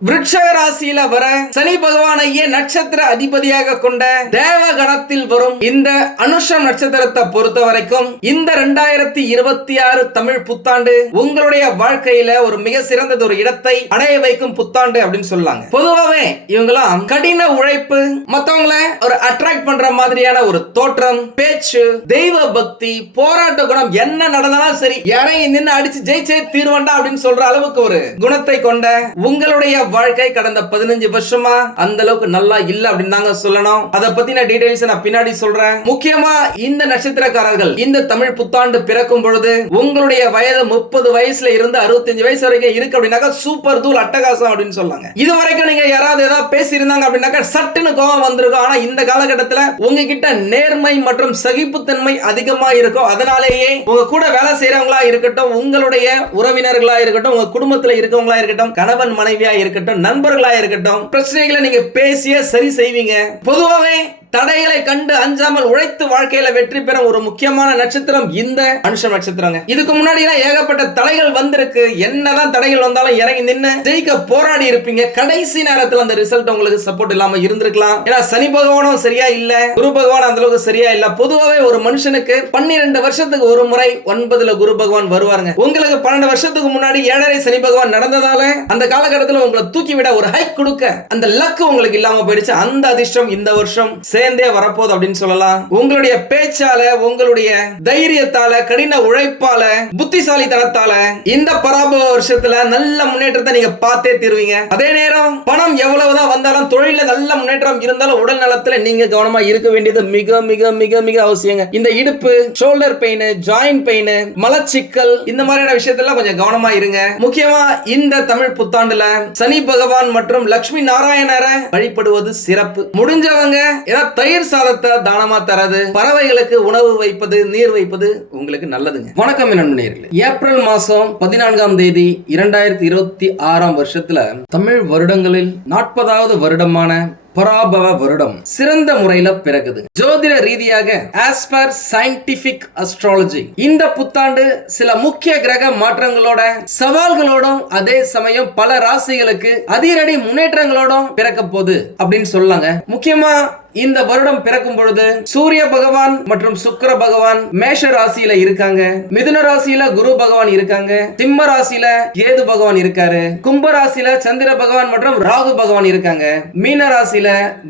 விருட்சக ராசியில வர சனி பகவானையே நட்சத்திர அதிபதியாக கொண்ட தேவகணத்தில் வரும் இந்த அனுஷம் நட்சத்திரத்தை பொறுத்த வரைக்கும் இந்த 2026 தமிழ் புத்தாண்டு உங்களுடைய வாழ்க்கையில ஒரு மிக சிறந்தது ஒரு இடத்தை அடைய வைக்கும் புத்தாண்டு அப்படின்னு சொல்லாங்க. பொதுவாவே இவங்கெல்லாம் கடின உழைப்பு, மத்தவங்களை ஒரு அட்ராக்ட் பண்ற மாதிரியான ஒரு தோற்றம், பேச்சு, தெய்வ பக்தி, போராட்ட குணம், என்ன நடந்தாலும் சரி யாரையும் நின்று அடிச்சு ஜெயிச்சே தீர்வண்டா அப்படின்னு சொல்ற அளவுக்கு ஒரு குணத்தை கொண்ட உங்களுடைய வாழ்க்கை கடந்த 15 வருஷமா அந்த அளவுக்கு நல்லா இல்ல அப்படின்னு தாங்க சொல்லணும். அத பத்தின டீடைல்ஸ் நான் பின்னாடி சொல்றேன். முக்கியமா இந்த நட்சத்திரக்காரர்கள் இந்த தமிழ் புத்தாண்டு பிறக்கும் பொழுது உங்களுடைய வயது 30 வயசுல இருந்து 65 வயசு வரைக்கும் இருக்கு அப்படின்னாக்கா சூப்பர் தூள் அட்டகாசம் அப்படின்னு சொல்லாங்க. இது வரைக்கும் நீங்க யாராவது ஏதாவது பேசி இருந்தாங்க அப்படின்னாக்கா சட்டுன்னு கோவம் வந்திருக்கும். ஆனா இந்த காலகட்டத்துல உங்ககிட்ட நேர்மை மற்றும் சகிப்புத்தன்மை அதிகமா இருக்கும். அதனாலேயே உங்க கூட வேலை செய்யறவங்களா இருக்கட்டும், உங்களுடைய உறவினர்களா இருக்கட்டும், உங்க குடும்பத்துல இருக்கவங்களா இருக்கட்டும், கணவன் மனைவியா இருக்கட்டும், நண்பர்களா இருக்கட்டும், பிரச்சனைகளை நீங்க பேசிய சரி செய்வீங்க. பொதுவாவே தடைகளை கண்டு அஞ்சாமல் உழைத்து வாழ்க்கையில வெற்றி பெற ஒரு முக்கியமான நட்சத்திரம் இந்த அனுஷம் நட்சத்திரங்க. இதுக்கு முன்னாடி ஏகப்பட்ட தடைகள் வந்திருக்கு. என்னதான் தடைகள் வந்தாலும் இறங்கி நின்று ஜெயிக்க போராடி இருப்பீங்க. கடைசி நேரத்தில் அந்த ரிசல்ட் உங்களுக்கு சப்போர்ட் இல்லாம இருந்திருக்கலாம். ஏன்னா சனி பகவானும் சரியா இல்ல, குரு பகவான் அந்த அளவுக்கு சரியா இல்ல. பொதுவாவே ஒரு மனுஷனுக்கு 12 வருஷத்துக்கு ஒரு முறை 9ல குரு பகவான் வருவாருங்க. உங்களுக்கு 12 வருஷத்துக்கு முன்னாடி 7.5 சனி பகவான் நடந்ததால அந்த காலகட்டத்தில் உங்களை தூக்கி விட ஒரு ஹைக் கொடுக்க அந்த லக் உங்களுக்கு இல்லாம போயிடுச்சு. அந்த அதிர்ஷ்டம் இந்த வருஷம் சேர்ந்தே வரப்போகுது அப்படின்னு சொல்லலாம். உங்களுடைய பேச்சால, உங்களுடைய தைரியத்தால, கடின உழைப்பால, புத்திசாலித்தனத்தால இந்த பராபவ வருஷத்துல நல்ல முன்னேற்றத்தை நீங்க பார்த்தே தீருவீங்க. அதே நேரம் பணம் எவ்வளவுதான் வந்தாலும், தொழில நல்ல முன்னேற்றம் இருந்தாலும் உடல் நலத்துல நீங்க கவனமா இருக்க வேண்டியது மிக மிக மிக மிக அவசியங்க. இந்த இடுப்பு, ஷோல்டர் பெயின், ஜாயிண்ட் பெயின், மலச்சிக்கல், இந்த மாதிரியான விஷயத்துல கொஞ்சம் கவனமா இருங்க. முக்கியமா இந்த தமிழ் புத்தாண்டுல சனி பகவான் மற்றும் லட்சுமி நாராயணரை வழிபடுவது சிறப்பு. முடிஞ்சவங்க தயிர் சாதத்தை தானமா தரது, பறவைகளுக்கு உணவு வைப்பது, நீர் வைப்பது உங்களுக்கு நல்லதுங்க. வணக்கம் நண்பர்களே. ஏப்ரல் மாசம் 14ஆம் தேதி 2026 வருஷத்துல தமிழ் வருடங்களில் 40வது வருடமான பராபவ வருடம் சிறந்த முறையில பிறகுது. ஜோதிட ரீதியாக as per scientific astrology இந்த புத்தாண்டு சில முக்கிய கிரக மாற்றங்களோட, சவால்களோடும், அதே சமயம் பல ராசிகளுக்கு அதிரடி முன்னேற்றங்களோடும் பிறக்க போகுது அப்படின்னு சொல்லாங்க. முக்கியமா இந்த வருடம் பிறக்கும் பொழுது சூரிய பகவான் மற்றும் சுக்கிர பகவான் மேஷ ராசியில இருக்காங்க, மிதுன ராசியில குரு பகவான் இருக்காங்க, சிம்ம ராசியில கேது பகவான் இருக்காரு, கும்ப ராசியில சந்திர பகவான் மற்றும் ராகு பகவான் இருக்காங்க, மீன ராசியில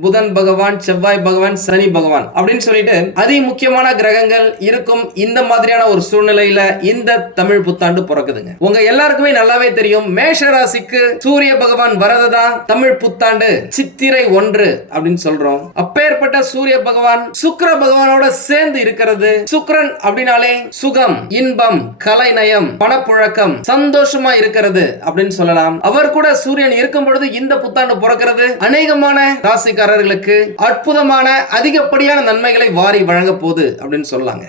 புதன் பகவான், செவ்வாய் பகவான், சனி பகவான் அப்படின்னு சொல்லிட்டு அதி முக்கியமான கிரகங்கள் இருக்கும். இந்த மாதிரியான ஒரு சூழ்நிலையில இந்த தமிழ் புத்தாண்டு பிறக்குதுங்க. உங்க எல்லாருக்குமே நல்லாவே தெரியும், மேஷ ராசிக்கு சூரிய பகவான் வரதுதான் தமிழ் புத்தாண்டு சித்திரை 1 அப்படின்னு சொல்றோம். அப்பேற்பட்ட சூரிய பகவான் சுக்கிர பகவானோட சேர்ந்து இருக்கிறது. சுக்கிரன் அப்படினாலே சுகம், இன்பம், கலைநயம், பணப்புழக்கம், சந்தோஷமா இருக்கிறது அப்படின்னு சொல்லலாம். அவர் கூட சூரியன் இருக்கும் பொழுது இந்த புத்தாண்டு பிறக்கிறது அநேகமான ராசிக்காரர்களுக்கு அற்புதமான அதிகப்படியான நன்மைகளை வாரி வழங்க போகுது அப்படின்னு சொல்லாங்க.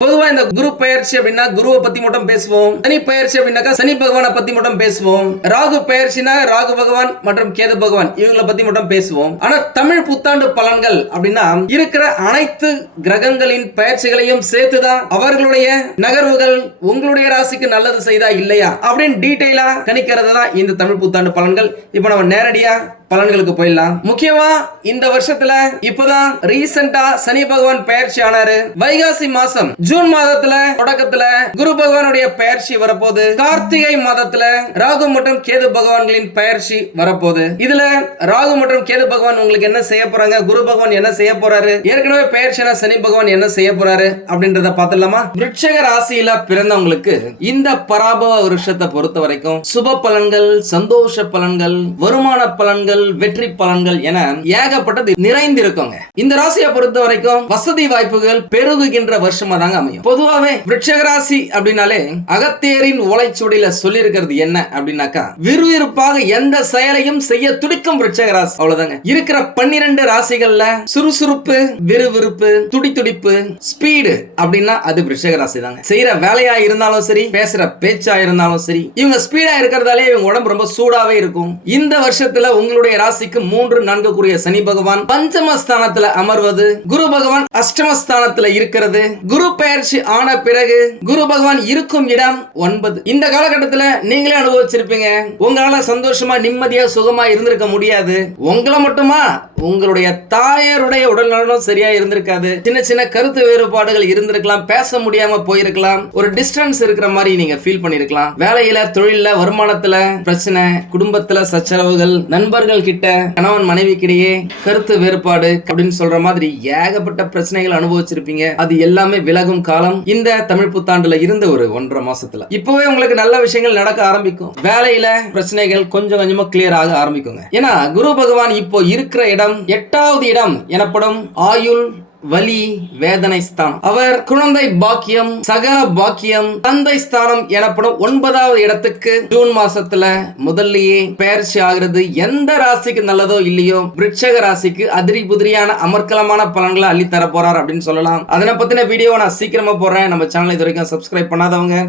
பொதுவா இந்த குரு பெயர்ச்சி அப்படின்னா குருவை பத்தி மட்டும் பேசுவோம். சனி பெயர்ச்சி அப்படின்னாக்கா சனி பகவானை பத்தி மட்டும் பேசுவோம். ராகு பெயர்ச்சினா ராகு பகவான் மற்றும் கேது பகவான் இவங்களை பத்தி மட்டும் பேசுவோம். ஆனா தமிழ் புத்தாண்டு பலன்கள் அப்படின்னா இருக்கிற அனைத்து கிரகங்களின் பெயர்ச்சிகளையும் சேர்த்துதான் அவர்களுடைய நகர்வுகள் உங்களுடைய ராசிக்கு நல்லது செய்தா இல்லையா அப்படின்னு டீடைலா கணிக்கிறது தான் இந்த தமிழ் புத்தாண்டு பலன்கள். இப்ப நம்ம நேரடியா பலன்களுக்கு போயிடலாம். முக்கியமா இந்த வருஷத்துல இப்பதான் ரீசெண்டா சனி பகவான் பெயர்ச்சி ஆனாரு. வைகாசி மாசம் ஜூன் மாதத்துல தொடக்கத்துல குரு பகவானுடைய பெயர்ச்சி வரப்போகுது. கார்த்திகை மாதத்துல ராகு மற்றும் கேது பகவான்களின் பெயர்ச்சி வரப்போகுது. இதுல ராகு மற்றும் கேது பகவான் உங்களுக்கு என்ன செய்ய போறாங்க, குரு பகவான் என்ன செய்ய போறாரு, ஏற்கனவே பெயர்ச்சினா சனி பகவான் என்ன செய்ய போறாரு அப்படின்றத பார்த்துடலாமா? விருட்சக ராசியில பிறந்தவங்களுக்கு இந்த பராபவ வருஷத்தை பொறுத்த வரைக்கும் சுப பலன்கள், சந்தோஷ பலன்கள், வருமான பலன்கள், வெற்றி பலன்கள் என ஏகப்பட்டது நிறைந்திருக்குங்க. இந்த ராசியை பொறுத்த வரைக்கும் வசதி வாய்ப்புகள் பெருகுகின்ற வருஷமா தாங்க அமையும். பொதுவாவே விருட்சக ராசி அப்படின்னாலே அகத்தியரின் ஓலைச்சுவடியில சொல்லி இருக்கிறது என்ன அப்படின்னாக்கா, விறுவிறுப்பாக எந்த செயலையும் செய்ய துடிக்கும் விருட்சக ராசி. அவ்வளவுதாங்க. இருக்கிற 12 ராசிகள்ல சுறுசுறுப்பு, விறுவிறுப்பு, துடித்துடிப்பு, ஸ்பீடு அப்படின்னா அது விருட்சக ராசி தாங்க. செய்யற வேலையா இருந்தாலும் சரி, பேசுற பேச்சா இருந்தாலும் சரி, இவங்க ஸ்பீடா இருக்கிறதாலே இவங்க உடம்பு ரொம்ப சூடாவே இருக்கும். இந்த வருஷத்துல உங்களுடைய உங்களுடைய ராசிக்கு 3-4 கூறிய சனி பகவான் பஞ்சமஸ்தானத்துல அமர்வது, குரு பகவான் அஷ்டமஸ்தானத்துல இருக்கிறது, குரு பெயர்ச்சி ஆன பிறகு குரு பகவான் இருக்கும் இடம் 9. இந்த காலகட்டத்துல நீங்களே அனுபவிச்சிருப்பீங்க. உங்களால சந்தோஷமா நிம்மதியா சுகமா இருந்திருக்க முடியாது. உங்களை மட்டுமா, உங்களுடைய தாயாருடைய உடல்நலம் சரியா இருந்திருக்காது. சின்ன சின்ன கருத்து வேறுபாடுகள் இருந்திருக்கலாம், பேச முடியாம போயிருக்கலாம், ஒரு டிஸ்டன்ஸ் இருக்கிற மாதிரி நீங்க ஃபீல் பண்ணிருக்கலாம். வேலையில, தொழில, வருமானத்துல பிரச்சனை, குடும்பத்துல சச்சரவுகள், நண்பர்கள் கிட்ட, கணவன் மனைவிக்கிடையே கருத்து வேறுபாடு அப்படின்னு சொல்ற மாதிரி ஏகப்பட்ட பிரச்சனைகள் அனுபவிச்சிருப்பீங்க. அது எல்லாமே விலகும் காலம் இந்த தமிழ் புத்தாண்டுல இருந்த ஒரு 1.5 மாசத்துல. இப்பவே உங்களுக்கு நல்ல விஷயங்கள் நடக்க ஆரம்பிக்கும். வேலையில பிரச்சனைகள் கொஞ்சம் கொஞ்சமா கிளியர் ஆக ஆரம்பிக்குங்க. ஏன்னா குரு பகவான் இப்போ இருக்கிற இடம் 8வது இடம் எனப்படும் ஆயுள் வலி வேதனை ஸ்தானம். அவர் குழந்தை பாக்கியம், சகல பாக்கியம், தந்தை ஸ்தானம் எனப்படும் 9வது இடத்துக்கு ஜூன் மாசத்துல முதல்லயே பெயர்ச்சி ஆகிறது. எந்த ராசிக்கு நல்லதோ இல்லையோ விருட்சக ராசிக்கு அதிரி புதிரியான அமர்க்கலமான பலன்களை அள்ளி தர போறார் அப்படின்னு சொல்லலாம். அதனை பத்தின வீடியோ நான் சீக்கிரமா போடுறேன். நம்ம சேனல் இது வரைக்கும் சப்ஸ்கிரைப் பண்ணாதவங்க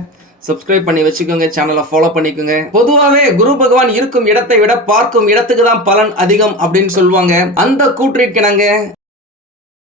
சப்ஸ்கிரைப் பண்ணி வச்சுக்கோங்க, சேனலை ஃபாலோ பண்ணிக்கோங்க. பொதுவாகவே குரு பகவான் இருக்கும் இடத்தை விட பார்க்கும் இடத்துக்கு தான் பலன் அதிகம் அப்படின்னு சொல்லுவாங்க. அந்த கூற்றிற்கிணங்க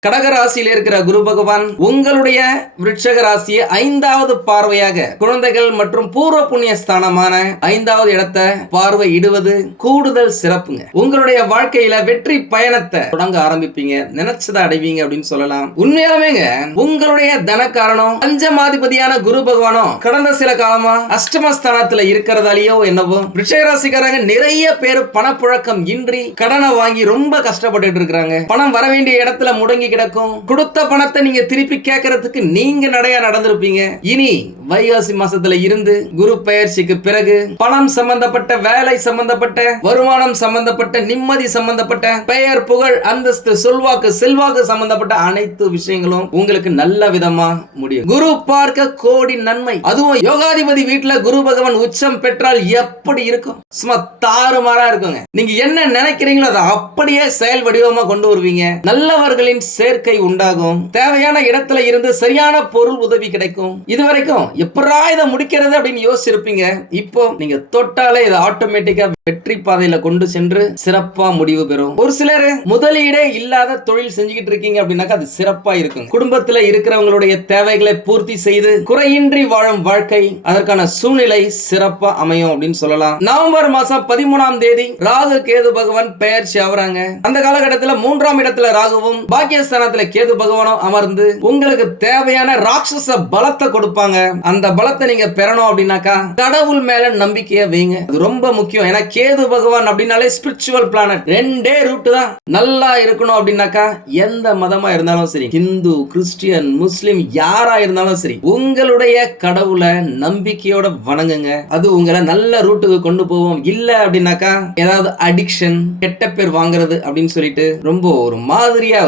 கடக ராசியில் இருக்கிற குரு பகவான் உங்களுடைய விருட்சக ராசியை 5வது பார்வையாக குழந்தைகள் மற்றும் பூர்வ புண்ணிய ஸ்தானமான 5வது இடத்தை பார்வையிடுவது கூடுதல் சிறப்புங்க. உங்களுடைய வாழ்க்கையில வெற்றி பயணத்தை தொடங்க ஆரம்பிப்பீங்க, நினைச்சதை அடைவீங்க அப்படின்னு சொல்லலாம். உண்மையாலுமேங்க உங்களுடைய தனக்காரனும் பஞ்சமாதிபதியான குரு பகவானும் கடந்த சில காலமா அஷ்டமஸ்தானத்துல இருக்கிறதாலேயோ என்னவோ விருட்சக ராசிக்காரங்க நிறைய பேர் பணப்புழக்கம் இன்றி கடனை வாங்கி ரொம்ப கஷ்டப்பட்டு இருக்காங்க. பணம் வர வேண்டிய இடத்துல முடங்கி கிடக்கும். கொடுத்த பணத்தை நீங்க திருப்பி கேட்கறதுக்கு நீங்க நடையா நடந்திருப்பீங்க. இனி வைகாசி மாசத்துல இருந்து குரு பெயர்ச்சிக்கு பிறகு பணம் சம்பந்தப்பட்ட, வேலை சம்பந்தப்பட்ட, வருமானம் சம்பந்தப்பட்ட, நிம்மதி சம்பந்தப்பட்ட, பெயர் புகழ் அந்தஸ்து சொல்வாக்கு செல்வாக்கு சம்பந்தப்பட்ட அனைத்து விஷயங்களும் உங்களுக்கு நல்ல விதமா முடியும். குரு பார்க்க கோடி நன்மை. அதுவும் யோகாதிபதி வீட்டுல குரு பகவான் உச்சம் பெற்றால் எப்படி இருக்கும்? சும்மா தாறுமாறா இருக்குங்க. நீங்க என்ன நினைக்கிறீங்களோ அதை அப்படியே செயல் வடிவமா கொண்டு வருவீங்க. நல்லவர்களின் சேர்க்கை உண்டாகும். தேவையான இடத்துல இருந்து சரியான பொருள் உதவி கிடைக்கும். இதுவரைக்கும் எப்படா இதை முடிக்கிறது அப்படின்னு யோசிச்சிருப்பீங்க. இப்போ நீங்க தொட்டாலே இது ஆட்டோமேட்டிக்கா வெற்றி பாதையில கொண்டு சென்று சிறப்பா முடிவு பெறும். ஒரு சிலர் முதலீடே இல்லாத தொழில் செஞ்சுக்கிட்டு இருக்கீங்க அப்படின்னாக்கா அது சிறப்பா இருக்கும். குடும்பத்துல இருக்கிறவங்களுடைய தேவைகளை பூர்த்தி செய்து குறையின்றி வாழும் வாழ்க்கை, அதற்கான சூழ்நிலை சிறப்பா அமையும் அப்படின்னு சொல்லலாம். நவம்பர் மாசம் 13ஆம் தேதி ராகு கேது பகவான் பெயர்ச்சி ஆகுறாங்க. அந்த காலகட்டத்தில் 3ஆம் இடத்துல ராகுவும் பாக்கியஸ்தானத்துல கேது பகவானும் அமர்ந்து உங்களுக்கு தேவையான ராட்சச பலத்தை கொடுப்பாங்க. அந்த பலத்தை நீங்க பெறணும் அப்படின்னாக்கா கடவுள் மேல நம்பிக்கையை வைங்க. அது ரொம்ப முக்கியம். ஏன்னா கேது பகவான் அப்படின்னாலே ஸ்பிரிச்சுவல் பிளானட். 2 ரூட் தான். நல்லா இருக்கணும் அப்படின்னாக்கா எந்த மதமா இருந்தாலும் சரி, ஹிந்து, கிறிஸ்டியன், முஸ்லிம் யாரா இருந்தாலும் சரி, உங்களுடைய கடவுளை நம்பிக்கையோட வணங்குங்க. அது உங்களை நல்ல ரூட்டுக்கு கொண்டு போவோம். இல்ல அப்படின்னாக்கா ஏதாவது அடிக்ஷன், கெட்ட பேர் வாங்குறது அப்படின்னு சொல்லிட்டு ரொம்ப ஒரு மாதிரியா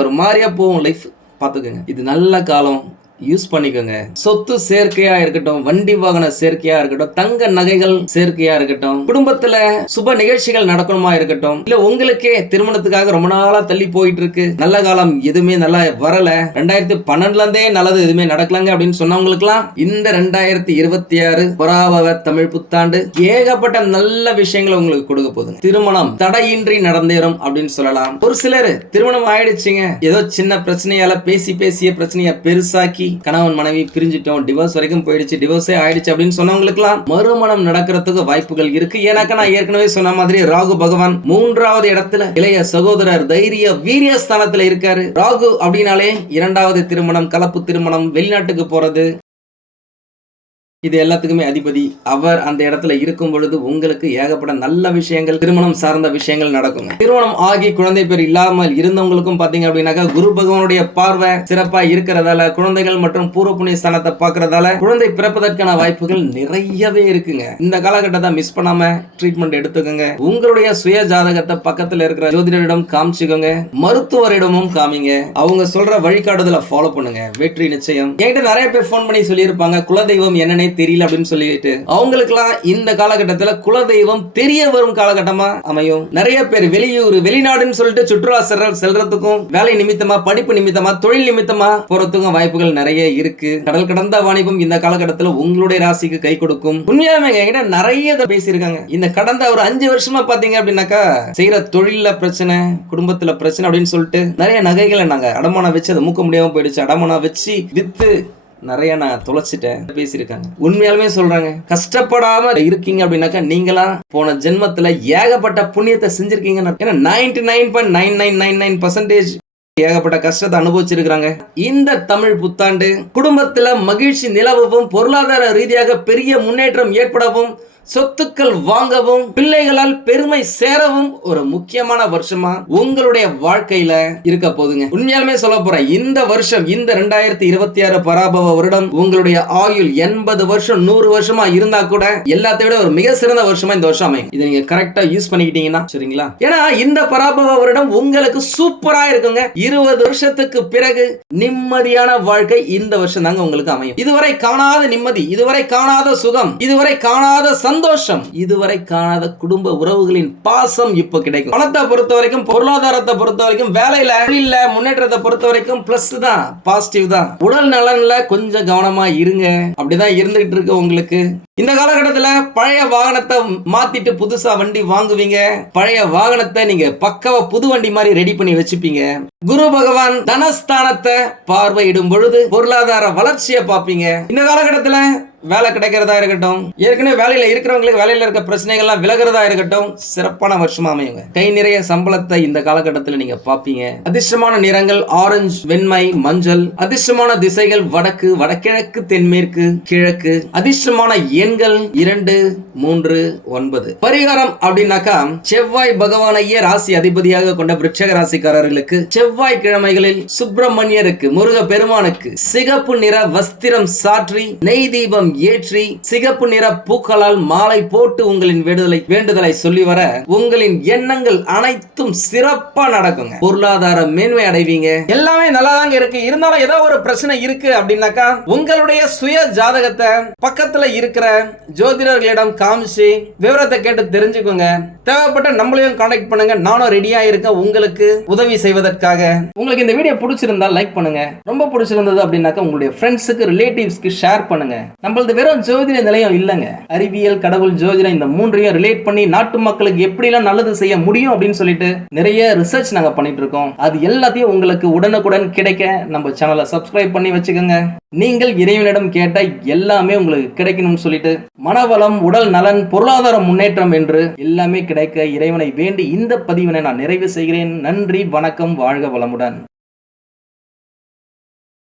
போகும் லைஃப். பாத்துக்கோங்க, இது நல்ல காலம். யூஸ் பண்ணிக்கோங்க. சொத்து சேர்க்கையா இருக்கட்டும், வண்டி வாகன சேர்க்கையா இருக்கட்டும், தங்க நகைகள் சேர்க்கையா இருக்கட்டும், குடும்பத்துல சுப நிகழ்ச்சிகள் நடக்கணுமா இருக்கட்டும், இல்ல உங்களுக்கே திருமணத்துக்காக ரொம்ப நாளா தள்ளி போயிட்டு இருக்கு, நல்ல காலம் எதுவுமே நல்லா வரல, 2012ல இருந்தே நல்லது எதுவுமே நடக்கலங்க அப்படின்னு சொன்னவங்களுக்கு எல்லாம் இந்த 2026 பராபவ தமிழ் புத்தாண்டு ஏகப்பட்ட நல்ல விஷயங்களை உங்களுக்கு கொடுக்க போகுது. திருமணம் தடையின்றி நடந்தேறும் அப்படின்னு சொல்லலாம். ஒரு சிலர் திருமணம் ஆயிடுச்சுங்க, ஏதோ சின்ன பிரச்சனையால பேசிய பிரச்சனைய பெருசாக்கி கணவன் மனைவி பிரிஞ்சிட்டோம், டிவோர்ஸ் வரைக்கும் போயிடுச்சு, டிவோர்ஸே ஆயிடுச்சு அப்படின்னு சொன்னவங்களுக்குலாம் மறுமணம் நடக்கிறதுக்கு வாய்ப்புகள் இருக்கு. ஏன்னாக்கா நான் ஏற்கனவே சொன்ன மாதிரி ராகு பகவான் 3வது இடத்துல இளைய சகோதரர் தைரிய வீரிய ஸ்தானத்துல இருக்காரு. ராகு அப்படின்னாலே 2வது திருமணம், கலப்பு திருமணம், வெளிநாட்டுக்கு போறது, இது எல்லாத்துக்குமே அதிபதி. அவர் அந்த இடத்துல இருக்கும் பொழுது உங்களுக்கு ஏகப்பட்ட நல்ல விஷயங்கள், திருமணம் சார்ந்த விஷயங்கள் நடக்குங்க. திருமணம் ஆகி குழந்தை பேர் இல்லாமல் இருந்தவங்களுக்கும் பாத்தீங்க அப்படின்னாக்கா குரு பகவானுடைய பார்வை சிறப்பா இருக்கிறதால, குழந்தைகள் மற்றும் பூர்வ புண்ணிய ஸ்தானத்தை பார்க்கறதால குழந்தை பிறப்பதற்கான வாய்ப்புகள் நிறையவே இருக்குங்க. இந்த காலகட்டத்தை மிஸ் பண்ணாம ட்ரீட்மெண்ட் எடுத்துக்கோங்க. உங்களுடைய சுய ஜாதகத்தை பக்கத்துல இருக்கிற ஜோதிடரிடம் காமிச்சுக்கோங்க, மருத்துவரிடமும் காமிங்க. அவங்க சொல்ற வழிகாட்டுதலை ஃபாலோ பண்ணுங்க, வெற்றி நிச்சயம். என்கிட்ட நிறைய பேர் போன் பண்ணி சொல்லியிருப்பாங்க, குலதெய்வம் என்னன்னே தெரியல அப்படின்னு சொல்லிட்டு அவங்களுக்கெல்லாம் இந்த காலகட்டத்துல குலதெய்வம் தெரிய வரும் காலகட்டமா அமையும். நிறைய பேர் வெளியூர் வெளிநாடுன்னு சொல்லிட்டு சுற்றுலா செல்றதுக்கும் வேலை நிமித்தமா படிப்பு நிமித்தமா தொழில் நிமித்தமா போறதுக்கும் வாய்ப்புகள் நிறைய இருக்கு. கடல் கடந்த வாணிபம் இந்த காலகட்டத்துல உங்களுடைய ராசிக்கு கை கொடுக்கும். உண்மையாவே என்கிட்ட நிறைய பேசியிருக்காங்க. இந்த கடந்த ஒரு 5 வருஷமா பாத்தீங்க அப்படின்னாக்கா செய்யற தொழில பிரச்சனை, குடும்பத்துல பிரச்சனை அப்படின்னு சொல்லிட்டு நிறைய நகைகளை நாங்க அடமானம் வச்சு அதை மூக்க முடியாம போயிடுச்சு. அடமானம் வச்சு வித்து நிறைய நான் தொலைச்சிட்டேன் பேசியிருக்காங்க. உண்மையாலுமே சொல்றாங்க, கஷ்டப்படாம இருக்கீங்க அப்படின்னாக்கா நீங்களா போன ஜென்மத்துல ஏகப்பட்ட புண்ணியத்தை செஞ்சிருக்கீங்க. ஏன்னா 99.9999% ஏகப்பட்ட கஷ்டத்தை அனுபவிச்சிருக்கிறாங்க. இந்த தமிழ் புத்தாண்டு குடும்பத்துல மகிழ்ச்சி நிலவவும், பொருளாதார ரீதியாக பெரிய முன்னேற்றம் ஏற்படவும், சொத்துக்கள் வாங்கவும், பிள்ளைகளால் பெருமை சேரவும் ஒரு முக்கியமான வருஷமா உங்களுடைய வாழ்க்கையில இருக்க போதுங்க. உண்மையாலுமே சொல்ல போறேன், இந்த வருஷம் இந்த 2026 பராபவ வருடம் உங்களுடைய ஆயுள் 80 வருஷம் 100 வருஷமா இருந்தா கூட எல்லாத்தையும் விட ஒரு மிக சிறந்த வருஷமா இந்த வருஷம் அமையும். இதை நீங்க கரெக்டா யூஸ் பண்ணிக்கிட்டீங்கன்னா சரிங்களா? ஏன்னா இந்த பராபவ வருடம் உங்களுக்கு சூப்பரா இருக்குங்க. 20 வருஷத்துக்கு பிறகு நிம்மதியான வாழ்க்கை இந்த வருஷம் தாங்க உங்களுக்கு அமையும். இதுவரை காணாத நிம்மதி, இதுவரை காணாத சுகம், இதுவரை காணாத சந்தோஷம், இதுவரை காணாத குடும்ப உறவுகளின் பாசம் இப்ப கிடைக்கும். பணத்தை பொறுத்த வரைக்கும், பொருளாதாரத்தை பொறுத்த வரைக்கும், வேலையில தொழில்ல முன்னேற்றத்தை பொறுத்த வரைக்கும் பிளஸ் தான், பாசிட்டிவ் தான். உடல் நலன்ல கொஞ்சம் கவனமா இருங்க. அப்படிதான் இருந்துகிட்டு இருக்கு உங்களுக்கு. இந்த காலகட்டத்துல பழைய வாகனத்தை மாத்திட்டு புதுசா வண்டி வாங்குவீங்க. பழைய வாகனத்தை நீங்க பக்கவா புது வண்டி மாதிரி ரெடி பண்ணி வச்சுப்பீங்க. குரு பகவான் தனஸ்தானத்தை பார்வையிடும் பொழுது பொருளாதார வளர்ச்சியை பார்ப்பீங்க. இந்த காலகட்டத்துல வேலை கிடைக்கிறதா இருக்கட்டும், ஏற்கனவே வேலையில இருக்கிறவங்களுக்கு வேலையில இருக்க பிரச்சனைகள்லாம் விலகிறதா இருக்கட்டும், சிறப்பான வருஷமா அமையுங்க. கை நிறைய சம்பளத்தை இந்த காலகட்டத்தில் நீங்க பாப்பீங்க. அதிர்ஷ்டமான நிறங்கள் ஆரஞ்சு, வெண்மை, மஞ்சள். அதிர்ஷ்டமான திசைகள் வடக்கு, வடகிழக்கு, தென்மேற்கு, கிழக்கு. அதிர்ஷ்டமான எண்கள் 2, 3, 9. பரிகாரம் அப்படின்னாக்கா செவ்வாய் பகவானையே ராசி அதிபதியாக கொண்ட விருட்சக ராசிக்காரர்களுக்கு செவ்வாய் கிழமைகளில் சுப்பிரமணியருக்கு, முருக பெருமானுக்கு சிகப்பு நிற வஸ்திரம் சாற்றி நெய் தீபம் ஏற்றி சிகப்பு நிற பூக்களால் மாலை போட்டு உங்களின் வேண்டுதலை சொல்லி வர உங்களின் எண்ணங்கள் அனைத்தும் சிறப்பா நடக்குங்க. பொருளாதார மேன்மை அடைவீங்க. எல்லாமே நல்லா தாங்க இருக்கு. இருந்தாலும் ஏதோ ஒரு பிரச்சனை இருக்கு அப்படின்னாக்கா உங்களுடைய சுய ஜாதகத்தை பக்கத்துல இருக்கிற ஜோதிடர்களிடம் காமிச்சு விவரத்தை கேட்டு தெரிஞ்சுக்கோங்க. தேவைப்பட்ட நம்மளையும் கான்டாக்ட் பண்ணுங்க. நானும் ரெடியா இருக்கேன் உங்களுக்கு உதவி செய்வதற்காக. உங்களுக்கு இந்த வீடியோ பிடிச்சிருந்தா லைக் பண்ணுங்க. ரொம்ப பிடிச்சிருந்தது அப்படின்னாக்கா உங்களுடைய ஃப்ரெண்ட்ஸுக்கு, ரிலேட்டிவ்ஸ்க்கு ஷேர் பண்ணுங்க. நம்மளது வெறும் ஜோதிட நிலையம் இல்லங்க, அறிவியல், கடவுள், ஜோதிடம் இந்த மூன்றையும் ரிலேட் பண்ணி நாட்டு மக்களுக்கு எப்படி எல்லாம் நல்லது செய்ய முடியும் அப்படின்னு சொல்லிட்டு நிறைய ரிசர்ச் நாங்க பண்ணிட்டு இருக்கோம். அது எல்லாத்தையும் உங்களுக்கு உடனுக்குடன் கிடைக்க நம்ம சேனலை சப்ஸ்கிரைப் பண்ணி வச்சுக்கோங்க. நீங்கள் இறைவனிடம் கேட்ட எல்லாமே உங்களுக்கு கிடைக்கணும்னு சொல்லிட்டு மனவளம், உடல் நலன், பொருளாதார முன்னேற்றம் என்று எல்லாமே கிடைக்க இறைவனை வேண்டி இந்த பதிவினை நான் நிறைவு செய்கிறேன். நன்றி, வணக்கம், வாழ்க வளமுடன்.